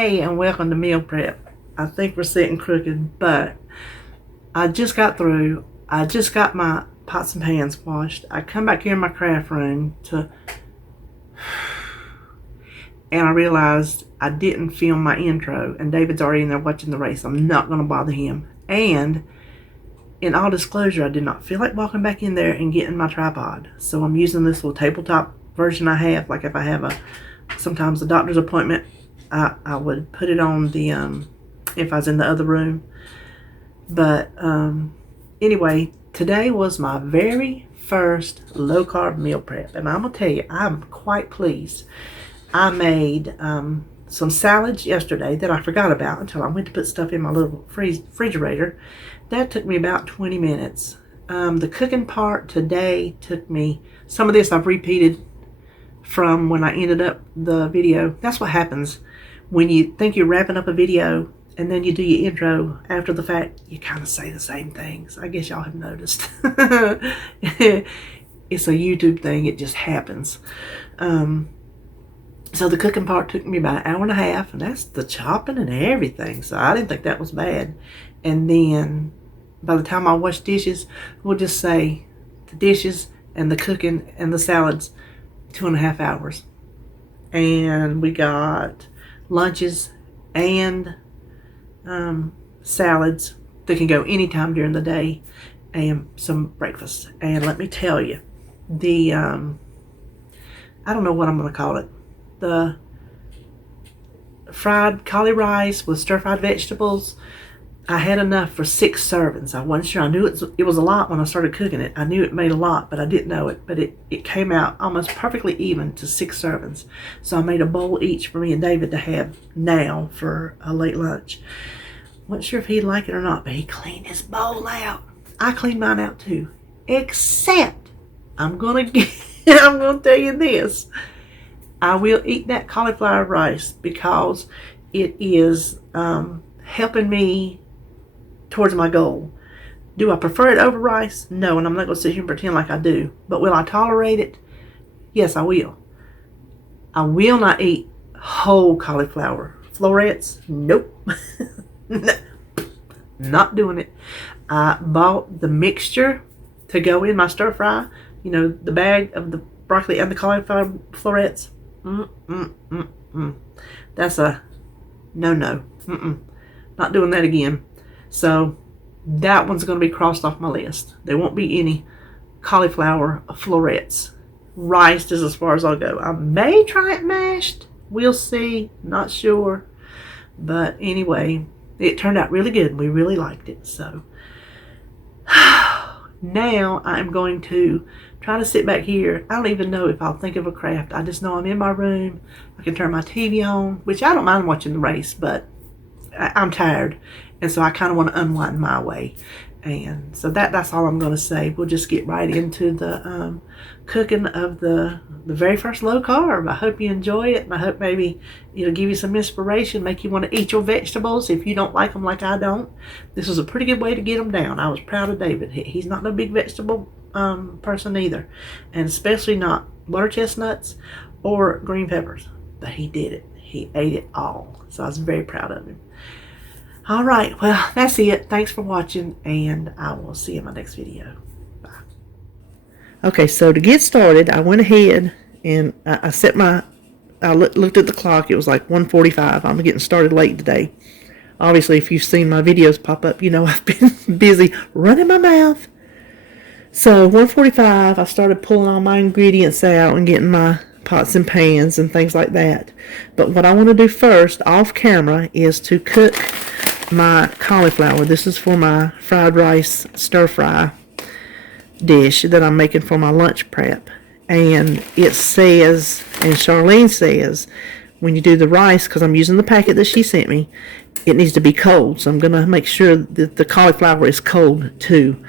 Hey, and welcome to Meal Prep. I think we're sitting crooked, but I just got through. I just got my pots and pans washed. I come back here in my craft room and I realized I didn't film my intro, and David's already in there watching the race. I'm not going to bother him. And in all disclosure, I did not feel like walking back in there and getting my tripod. So I'm using this little tabletop version I have. Like if I have sometimes a doctor's appointment, I would put it on the, if I was in the other room. But anyway, today was my very first low-carb meal prep. And I'm going to tell you, I'm quite pleased. I made some salads yesterday that I forgot about until I went to put stuff in my little refrigerator. That took me about 20 minutes. The cooking part today took me, some of this I've repeated from when I ended up the video. That's what happens when you think you're wrapping up a video and then you do your intro after the fact. You kind of say the same things. I guess y'all have noticed. It's a YouTube thing. It just happens. So the cooking part took me about an hour and a half, and that's the chopping and everything. So I didn't think that was bad. And then by the time I wash dishes, we'll just say the dishes and the cooking and the salads, 2.5 hours. And we got lunches and salads that can go anytime during the day, and some breakfast. And let me tell you, the I don't know what I'm going to call it, the fried cauli rice with stir-fried vegetables, I had enough for 6 servings. I wasn't sure. I knew it was a lot when I started cooking it. I knew it made a lot, but I didn't know it. But it came out almost perfectly even to 6 servings. So I made a bowl each for me and David to have now for a late lunch. Wasn't sure if he'd like it or not, but he cleaned his bowl out. I cleaned mine out too. Except, I'm gonna tell you this. I will eat that cauliflower rice because it is helping me towards my goal. Do I prefer it over rice? No, and I'm not going to sit here and pretend like I do. But will I tolerate it? Yes, I will. I will not eat whole cauliflower. Florets? Nope. No, not doing it. I bought the mixture to go in my stir fry. You know, the bag of the broccoli and the cauliflower florets. That's a no. Not doing that again. So that one's going to be crossed off my list. There won't be any cauliflower florets. Rice is as far as I'll go. I may try it mashed. We'll see. Not sure. But anyway, it turned out really good. We really liked it. So now I'm going to try to sit back here. I don't even know if I'll think of a craft. I just know I'm in my room. I can turn my TV on, which I don't mind watching the race, but I'm tired. And so I kind of want to unwind my way. And so that's all I'm going to say. We'll just get right into the cooking of the very first low carb. I hope you enjoy it. And I hope maybe it'll give you some inspiration, make you want to eat your vegetables if you don't like them like I don't. This was a pretty good way to get them down. I was proud of David. He's not no big vegetable person either. And especially not butter chestnuts or green peppers. But he did it. He ate it all. So I was very proud of him. All right, well, that's it. Thanks for watching, and I will see you in my next video. Bye. Okay, so to get started, I went ahead and I looked at the clock. It was like 1:45. I'm getting started late today. Obviously, if you've seen my videos pop up, you know I've been busy running my mouth. So 1:45, I started pulling all my ingredients out and getting my pots and pans and things like that. But what I want to do first, off camera, is to cook my cauliflower. This is for my fried rice stir fry dish that I'm making for my lunch prep. And it says, and Charlene says, when you do the rice, because I'm using the packet that she sent me, it needs to be cold. So I'm going to make sure that the cauliflower is cold too.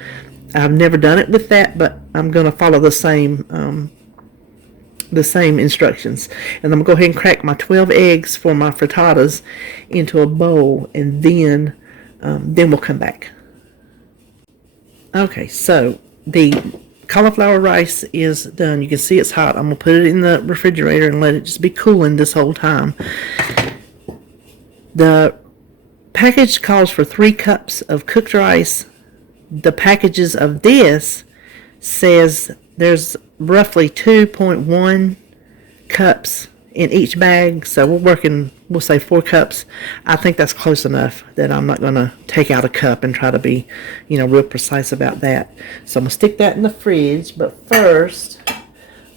I've never done it with that, but I'm going to follow the same instructions. And I'm going to go ahead and crack my 12 eggs for my frittatas into a bowl, and then we'll come back. Okay, so the cauliflower rice is done. You can see it's hot. I'm going to put it in the refrigerator and let it just be cooling this whole time. The package calls for 3 cups of cooked rice. The packages of this says there's roughly 2.1 cups in each bag, so we'll say 4 cups. I think that's close enough that I'm not going to take out a cup and try to be, real precise about that. So I'm going to stick that in the fridge, but first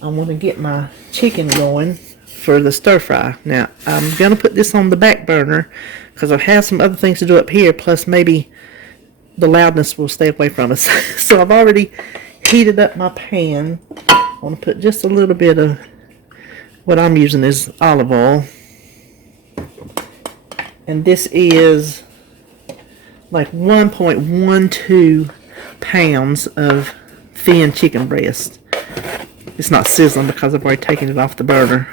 I want to get my chicken going for the stir fry. Now, I'm going to put this on the back burner because I have some other things to do up here, plus maybe the loudness will stay away from us. So I've already heated up my pan. I want to put just a little bit of what I'm using is olive oil. And this is like 1.12 pounds of thin chicken breast. It's not sizzling because I've already taken it off the burner.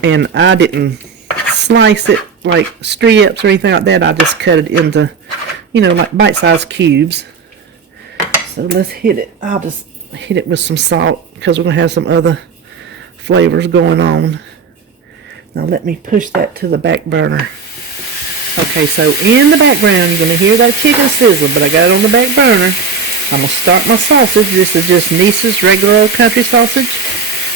And I didn't slice it like strips or anything like that. I just cut it into, like bite-sized cubes. So let's hit it. I'll just hit it with some salt because we're going to have some other flavors going on. Now let me push that to the back burner. Okay, so in the background you're going to hear that chicken sizzle, but I got it on the back burner. I'm going to start my sausage. This is just Niece's regular old country sausage.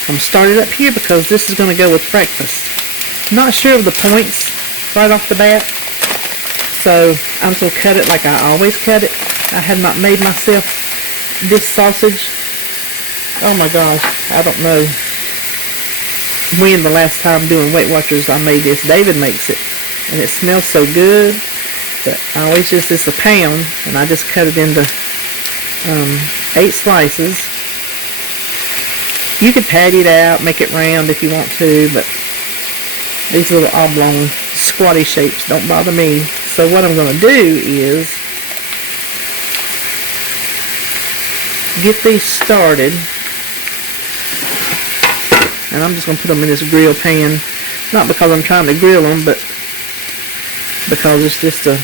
I'm going to start it up here because this is going to go with breakfast. Not sure of the points right off the bat, so I'm just going to cut it like I always cut it. I have not made myself this sausage. Oh my gosh, I don't know when the last time doing Weight Watchers I made this. David makes it, and it smells so good. But I always just, it's a pound, and I just cut it into 8 slices. You could patty it out, make it round if you want to, but these little oblong squatty shapes don't bother me. So what I'm going to do is get these started, and I'm just going to put them in this grill pan, not because I'm trying to grill them, but because it's just a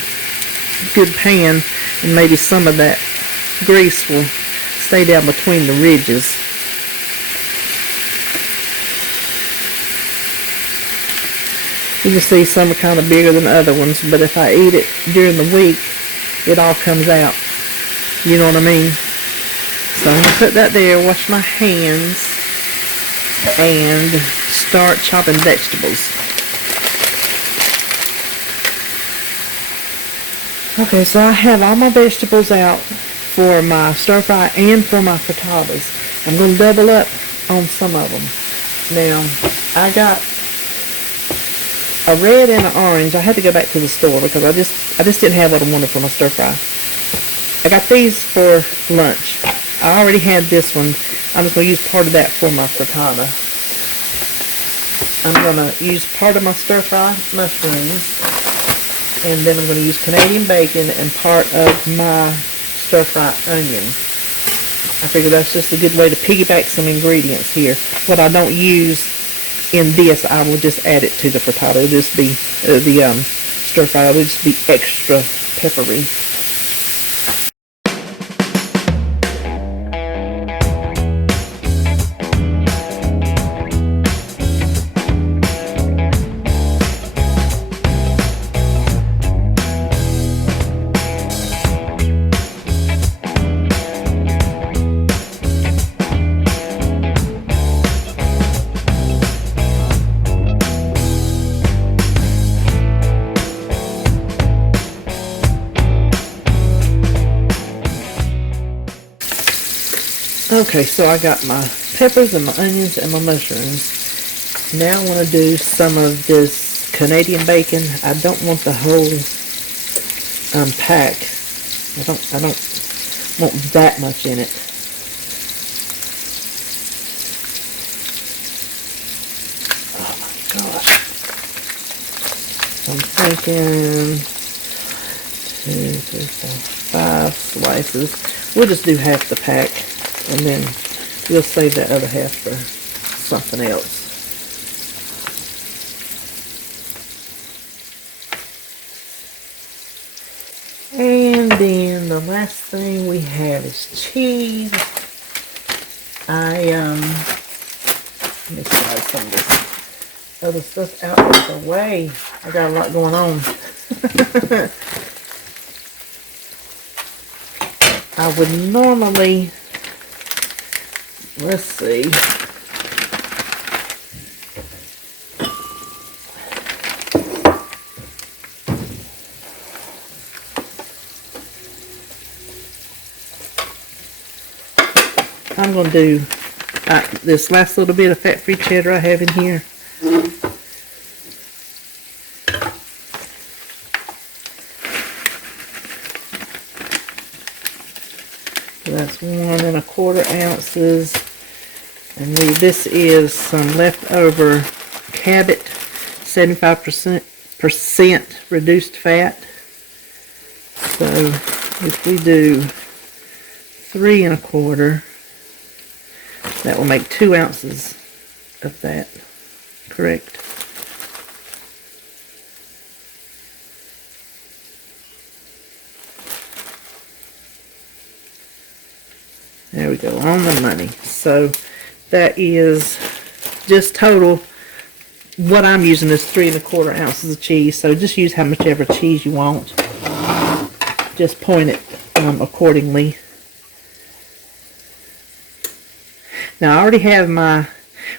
good pan, and maybe some of that grease will stay down between the ridges. You can see some are kind of bigger than other ones, but if I eat it during the week, it all comes out. You know what I mean? So I'm going to put that there, wash my hands, and start chopping vegetables. Okay, so I have all my vegetables out for my stir fry and for my frittatas. I'm going to double up on some of them. Now, I got a red and an orange. I had to go back to the store because I just didn't have what I wanted for my stir fry. I got these for lunch. I already had this one. I'm just going to use part of that for my frittata. I'm going to use part of my stir fry mushrooms, and then I'm going to use Canadian bacon and part of my stir fry onion. I figure that's just a good way to piggyback some ingredients here. What I don't use in this, I will just add it to the frittata. It'll just be the stir fry. It'll just be extra peppery. Okay, so I got my peppers and my onions and my mushrooms. Now I want to do some of this Canadian bacon. I don't want the whole pack. I don't want that much in it. Oh my gosh. I'm thinking 2, 3, 4, 5 slices. We'll just do half the pack, and then we'll save that other half for something else. And then the last thing we have is cheese. Let me slide some of this other stuff out of the way. I got a lot going on. I would normally, let's see. I'm going to do this last little bit of fat-free cheddar I have in here. So that's 1 1/4 ounces. And this is some leftover Cabot, 75% reduced fat. So if we do 3 1/4, that will make 2 ounces of that, correct? There we go, on the money. So that is just total. What I'm using is 3 1/4 ounces of cheese. So just use how much ever cheese you want. Just point it accordingly. Now I already have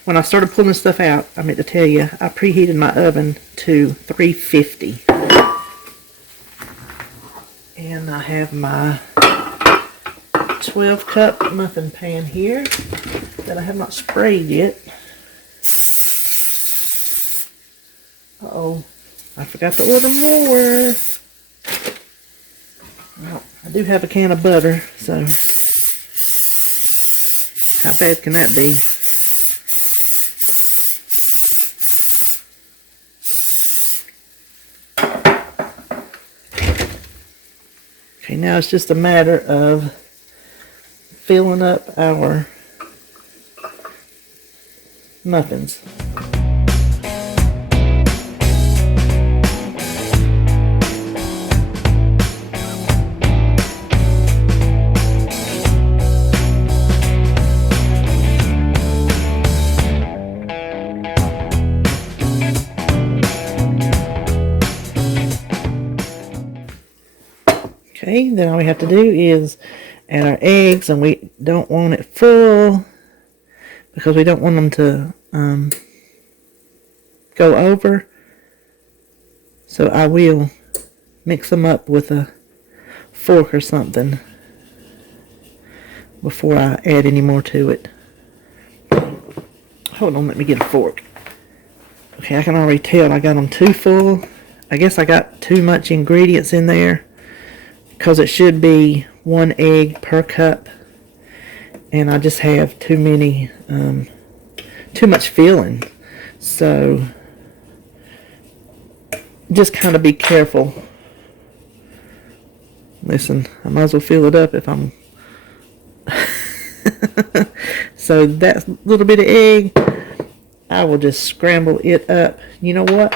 when I started pulling stuff out, I meant to tell you, I preheated my oven to 350. And I have my 12-cup muffin pan here that I have not sprayed yet. Uh-oh, I forgot to order more. Well, I do have a can of butter, so how bad can that be? Okay, now it's just a matter of filling up our muffins. Okay, then all we have to do is add our eggs, and we don't want it full because we don't want them to go over. So I will mix them up with a fork or something before I add any more to it. Hold on, let me get a fork. Okay, I can already tell I got them too full. I guess I got too much ingredients in there, because it should be 1 egg per cup, and I just have too much filling. So just kind of be careful. Listen, I might as well fill it up if I'm so that little bit of egg, I will just scramble it up. You know what?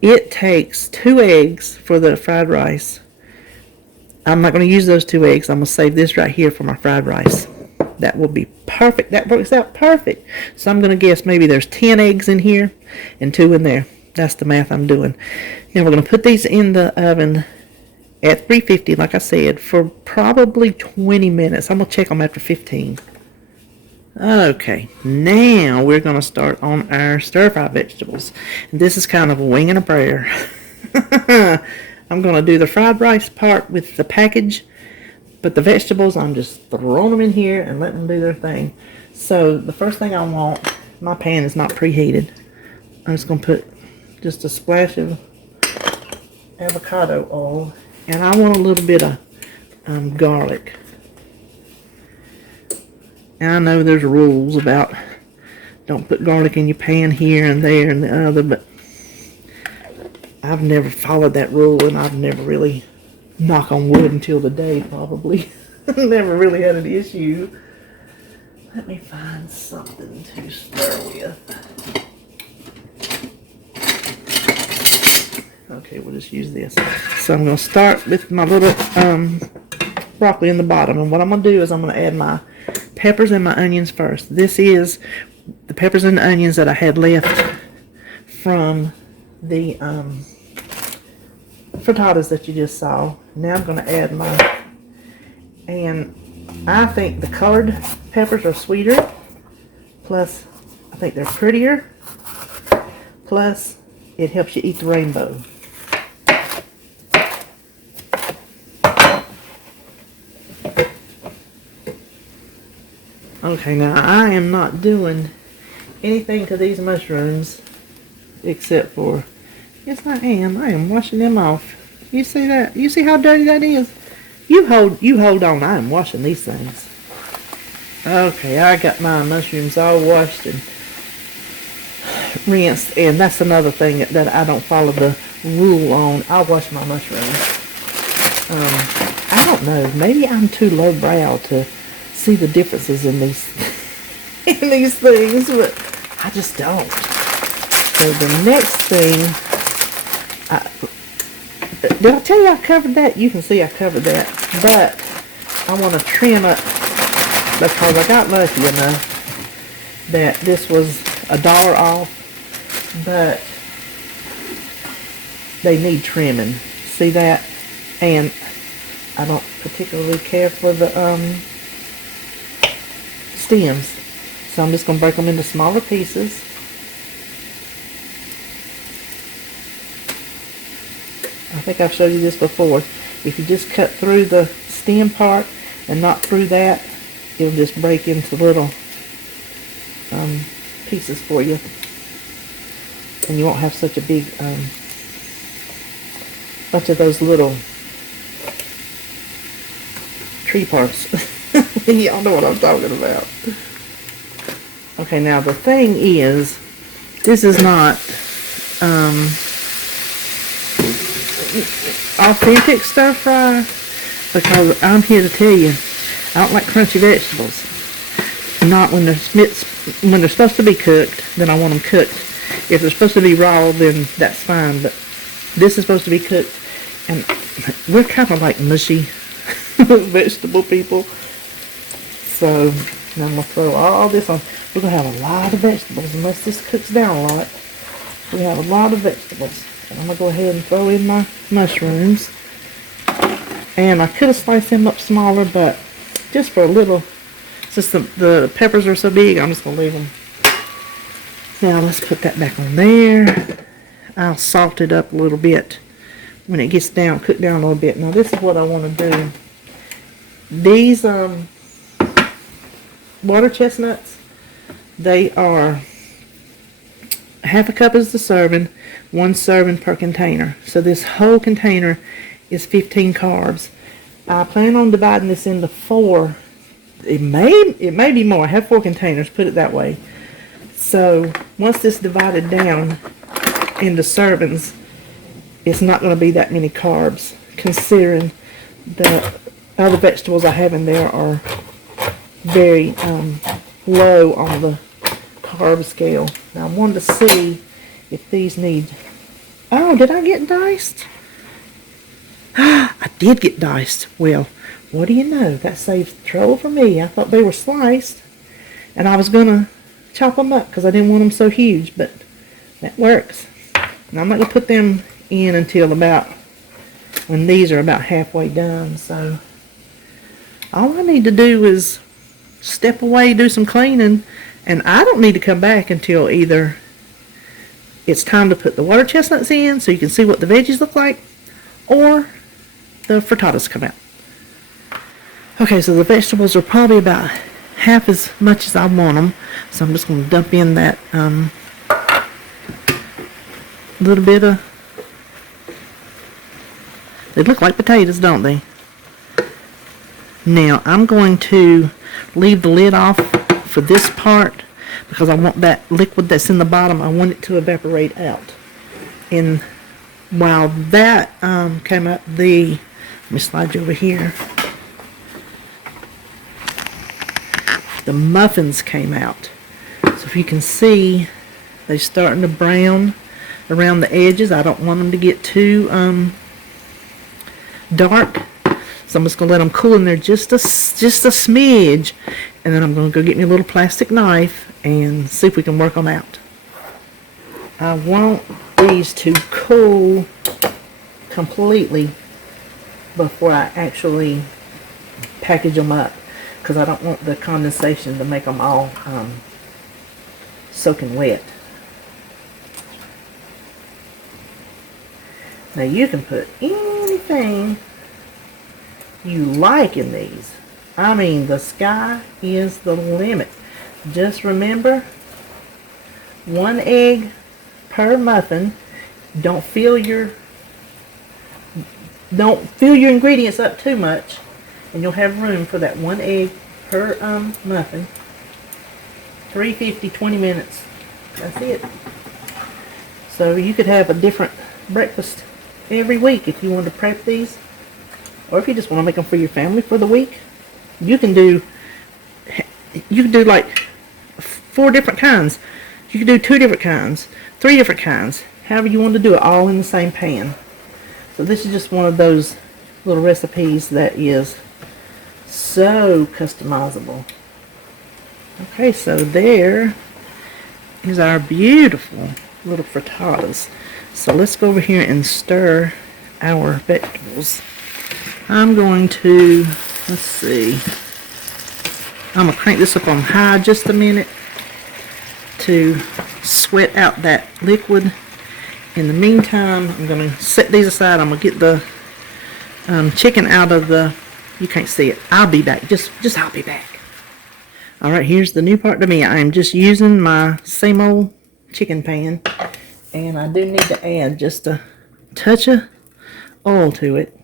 It takes 2 eggs for the fried rice. I'm not going to use those 2 eggs. I'm going to save this right here for my fried rice. That will be perfect. That works out perfect. So I'm going to guess maybe there's 10 eggs in here and 2 in there. That's the math I'm doing. Now we're going to put these in the oven at 350, like I said, for probably 20 minutes. I'm going to check them after 15. Okay, now we're going to start on our stir-fry vegetables. And this is kind of a wing and a prayer. I'm going to do the fried rice part with the package, but the vegetables, I'm just throwing them in here and letting them do their thing. So the first thing I want, my pan is not preheated. I'm just going to put just a splash of avocado oil, and I want a little bit of garlic. And I know there's rules about don't put garlic in your pan here and there and the other, but I've never followed that rule, and I've never really, knock on wood until today probably, never really had an issue. Let me find something to stir with. Okay, we'll just use this. So I'm going to start with my little broccoli in the bottom, and what I'm going to do is I'm going to add my peppers and my onions first. This is the peppers and the onions that I had left from the frittatas that you just saw. Now I'm going to add my, and I think the colored peppers are sweeter, plus I think they're prettier, plus it helps you eat the rainbow. Okay, now I am not doing anything to these mushrooms except for, yes I am washing them off. You see that? You see how dirty that is? You hold on, I am washing these things. Okay, I got my mushrooms all washed and rinsed, and that's another thing that I don't follow the rule on. I wash my mushrooms. I don't know, maybe I'm too lowbrow to see the differences in these things, but I just don't. So the next thing, did I tell you I covered that? You can see I covered that, but I want to trim it because I got lucky enough that this was $1 off, but they need trimming. See that? And I don't particularly care for the stems, so I'm just going to break them into smaller pieces. I think I've showed you this before. If you just cut through the stem part and not through that, it'll just break into little pieces for you, and you won't have such a big bunch of those little tree parts. Y'all know what I'm talking about. Okay, now the thing is, this is not authentic stir fry, because I'm here to tell you, I don't like crunchy vegetables. Not when they're supposed to be cooked, then I want them cooked. If they're supposed to be raw, then that's fine, but this is supposed to be cooked, and we're kind of like mushy vegetable people. So now I'm going to throw all this on. We're going to have a lot of vegetables unless this cooks down a lot. We have a lot of vegetables. And I'm going to go ahead and throw in my mushrooms. And I could have sliced them up smaller, but just for a little, since the peppers are so big, I'm just going to leave them. Now let's put that back on there. I'll salt it up a little bit when it gets down, cooked down a little bit. Now this is what I want to do. These water chestnuts, they are half a cup is the serving, 1 serving per container. So this whole container is 15 carbs. I plan on dividing this into 4. It may be more. I have 4 containers, put it that way. So once this divided down into servings, it's not going to be that many carbs, considering the other vegetables I have in there are very low on the carb scale. Now I wanted to see if these need... Oh, did I get diced? I did get diced. Well, what do you know? That saves trouble for me. I thought they were sliced, and I was going to chop them up because I didn't want them so huge, but that works. Now I'm not going to put them in until about when these are about halfway done. So all I need to do is step away, do some cleaning, and I don't need to come back until either it's time to put the water chestnuts in so you can see what the veggies look like, or the frittatas come out. Okay, so the vegetables are probably about half as much as I want them, so I'm just going to dump in that little bit of... They look like potatoes, don't they? Now, I'm going to leave the lid off for this part because I want that liquid that's in the bottom, I want it to evaporate out. And while that came up, let me slide you over here. The muffins came out. So if you can see, they're starting to brown around the edges. I don't want them to get too dark. So I'm just going to let them cool in there just a smidge. And then I'm going to go get me a little plastic knife and see if we can work them out. I want these to cool completely before I actually package them up, because I don't want the condensation to make them all soaking wet. Now you can put anything you like in these. I mean, the sky is the limit. Just remember, 1 egg per muffin. Don't fill your ingredients up too much, and you'll have room for that 1 egg per muffin. 350, 20 minutes. That's it. So you could have a different breakfast every week if you want to prep these, or if you just want to make them for your family for the week. You can do like 4 different kinds. You can do 2 different kinds, 3 different kinds, however you want to do it, all in the same pan. So this is just one of those little recipes that is so customizable. Okay, so there is our beautiful little frittatas. So let's go over here and stir our vegetables. I'm going to, let's see, I'm going to crank this up on high just a minute to sweat out that liquid. In the meantime, I'm going to set these aside. I'm going to get the chicken out of the, you can't see it. I'll be back. Just I'll be back. Alright, here's the new part to me. I am just using my same old chicken pan. And I do need to add just a touch of oil to it.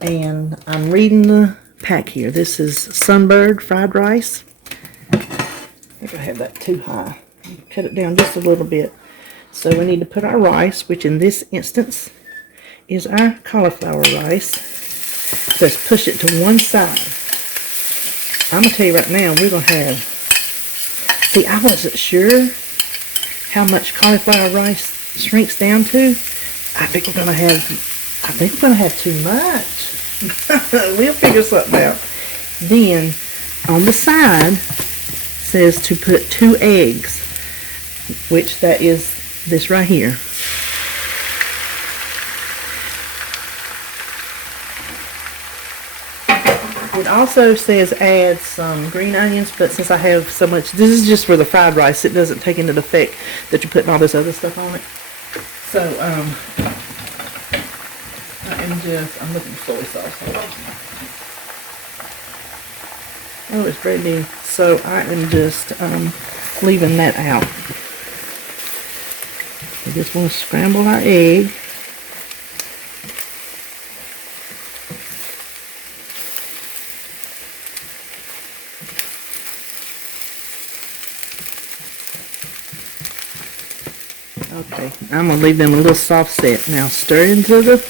And I'm reading the pack here. This is Sunbird fried rice. I think I had that too high. Cut it down just a little bit. So we need to put our rice, which in this instance is our cauliflower rice. Let's push it to one side. I'm going to tell you right now, we're going to have, see, I wasn't sure how much cauliflower rice shrinks down to. I think we're going to have too much. We'll figure something out. Then on the side says to put 2 eggs, which that is this right here. It also says add some green onions, but since I have so much, this is just for the fried rice. It doesn't take into the effect that you're putting all this other stuff on it. So, I'm looking for soy sauce. Oh, it's brand new. So I am just leaving that out. We just want to scramble our egg. Okay, I'm going to leave them a little soft set. Now stir into the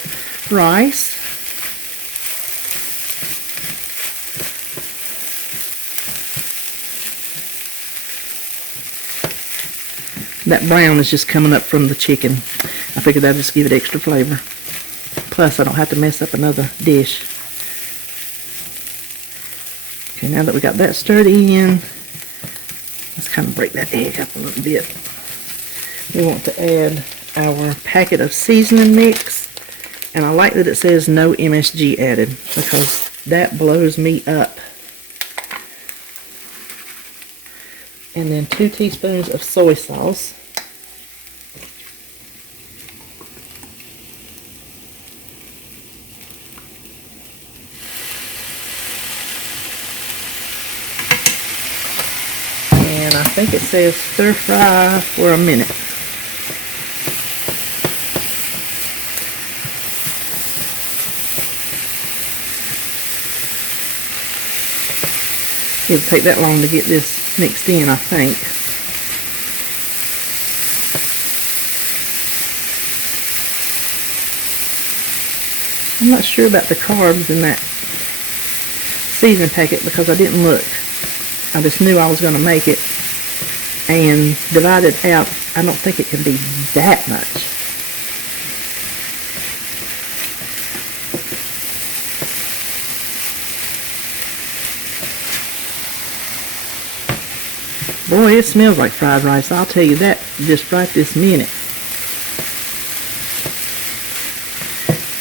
rice. That brown is just coming up from the chicken. I figured that'd just give it extra flavor. Plus, I don't have to mess up another dish. Okay, now that we got that stirred in, let's kind of break that egg up a little bit. We want to add our packet of seasoning mix. And I like that it says no MSG added, because that blows me up. And then 2 teaspoons of soy sauce. And I think it says stir fry for a minute. It'll take that long to get this mixed in, I think. I'm not sure about the carbs in that seasoning packet because I didn't look. I just knew I was going to make it, and divided out, I don't think it can be that much. Boy, it smells like fried rice. I'll tell you that just right this minute.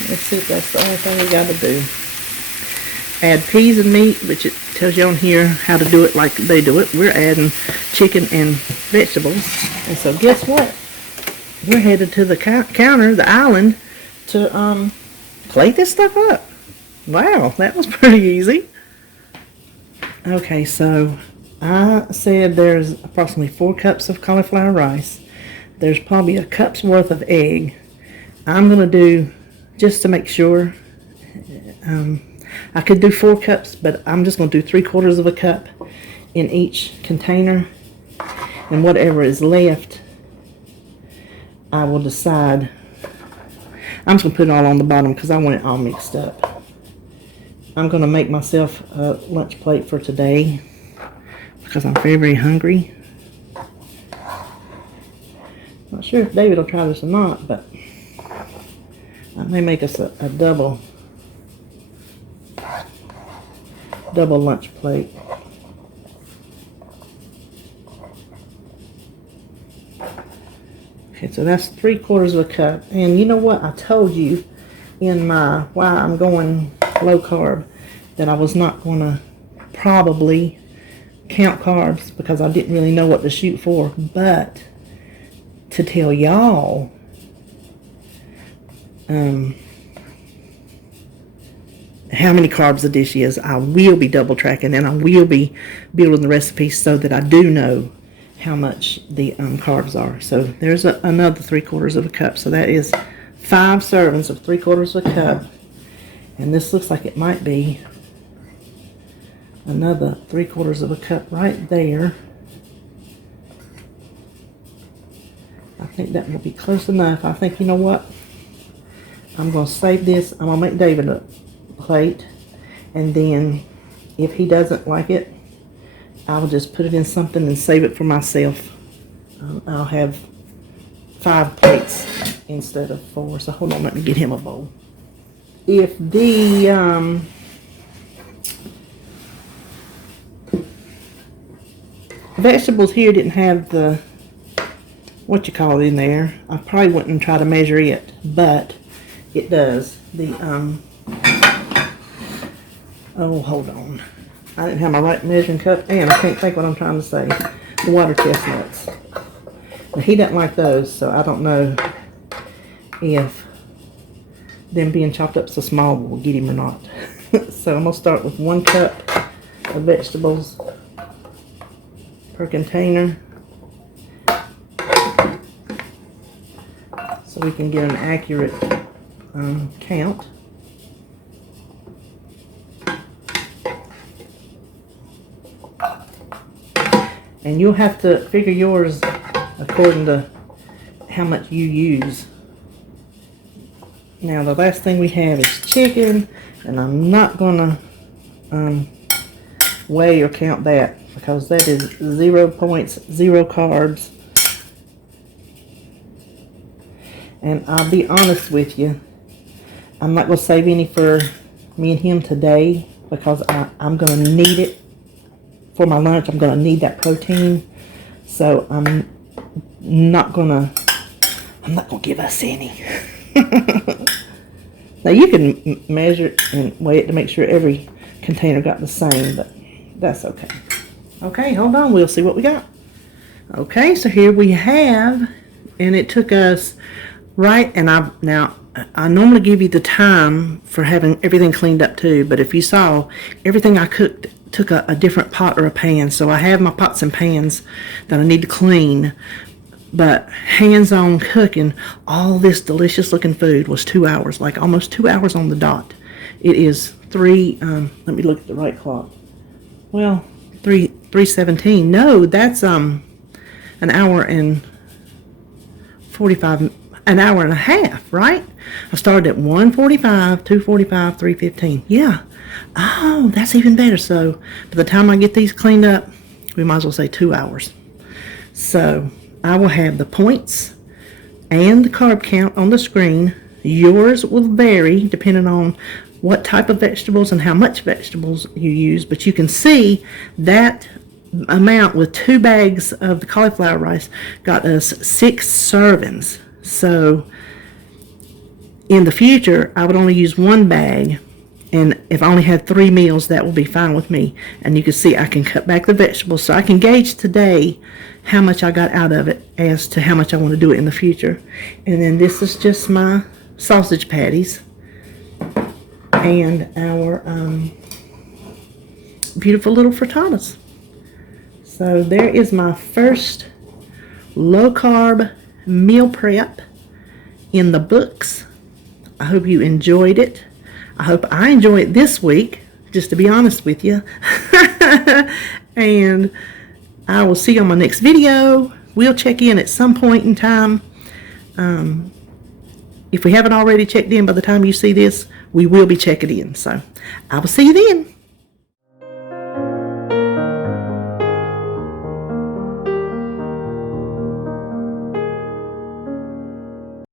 Let's see if that's the only thing we got to do. Add peas and meat, which it tells you on here how to do it like they do it. We're adding chicken and vegetables. And so guess what? We're headed to the counter, the island, to plate this stuff up. Wow, that was pretty easy. Okay, so I said there's approximately 4 cups of cauliflower rice. There's probably a cup's worth of egg. I'm going to do, just to make sure, I could do 4 cups, but I'm just going to do 3/4 of a cup in each container. And whatever is left, I will decide. I'm just going to put it all on the bottom because I want it all mixed up. I'm going to make myself a lunch plate for today because I'm very, very hungry. Not sure if David will try this or not, but I may make us a double lunch plate. Okay, so that's 3/4 of a cup. And you know what? I told you in my why I'm going low carb that I was not going to probably count carbs because I didn't really know what to shoot for. But to tell y'all how many carbs a dish is, I will be double tracking, and I will be building the recipe so that I do know how much the carbs are. So there's another 3/4 of a cup. So that is 5 servings of 3/4 of a cup. And this looks like it might be another 3/4 of a cup right there. I think that will be close enough. I think, you know what? I'm going to save this. I'm going to make David a plate. And then if he doesn't like it, I'll just put it in something and save it for myself. I'll have 5 plates instead of 4. So hold on, let me get him a bowl. If the vegetables here didn't have the what you call it in there, I probably wouldn't try to measure it, but it does. The oh, hold on. I didn't have my right measuring cup, and I can't think what I'm trying to say. The water chestnuts. But he doesn't like those, so I don't know if them being chopped up so small will get him or not. So I'm going to start with 1 cup of vegetables per container so we can get an accurate count. And you'll have to figure yours according to how much you use. Now the last thing we have is chicken, and I'm not gonna weigh or count that because that is 0 points, 0 carbs. And I'll be honest with you, I'm not gonna save any for me and him today because I'm gonna need it for my lunch. I'm gonna need that protein, so I'm not gonna give us any. Now you can measure it and weigh it to make sure every container got the same, but that's okay. Okay, hold on, we'll see what we got. Okay, so here we have, and it took us right, and I normally give you the time for having everything cleaned up too, but if you saw, everything I cooked took a different pot or a pan, so I have my pots and pans that I need to clean. But hands-on cooking all this delicious looking food was 2 hours, like almost 2 hours on the dot. It is let me look at the right clock. Well, 3:17. No, that's an hour and 45, an hour and a half, right? I started at 1:45, 2:45, 3:15. Yeah. Oh, that's even better. So by the time I get these cleaned up, we might as well say 2 hours. So I will have the points and the carb count on the screen. Yours will vary depending on what type of vegetables and how much vegetables you use, but you can see that amount with 2 bags of the cauliflower rice got us 6 servings. So in the future, I would only use 1 bag, and if I only had 3 meals, that will be fine with me. And you can see I can cut back the vegetables, so I can gauge today how much I got out of it as to how much I want to do it in the future. And then this is just my sausage patties and our beautiful little frittatas. So there is my first low carb meal prep in the books. I hope you enjoyed it. I hope I enjoyed it this week, just to be honest with you. And I will see you on my next video. We'll check in at some point in time. If we haven't already checked in by the time you see this, we will be checking in. So I will see you then.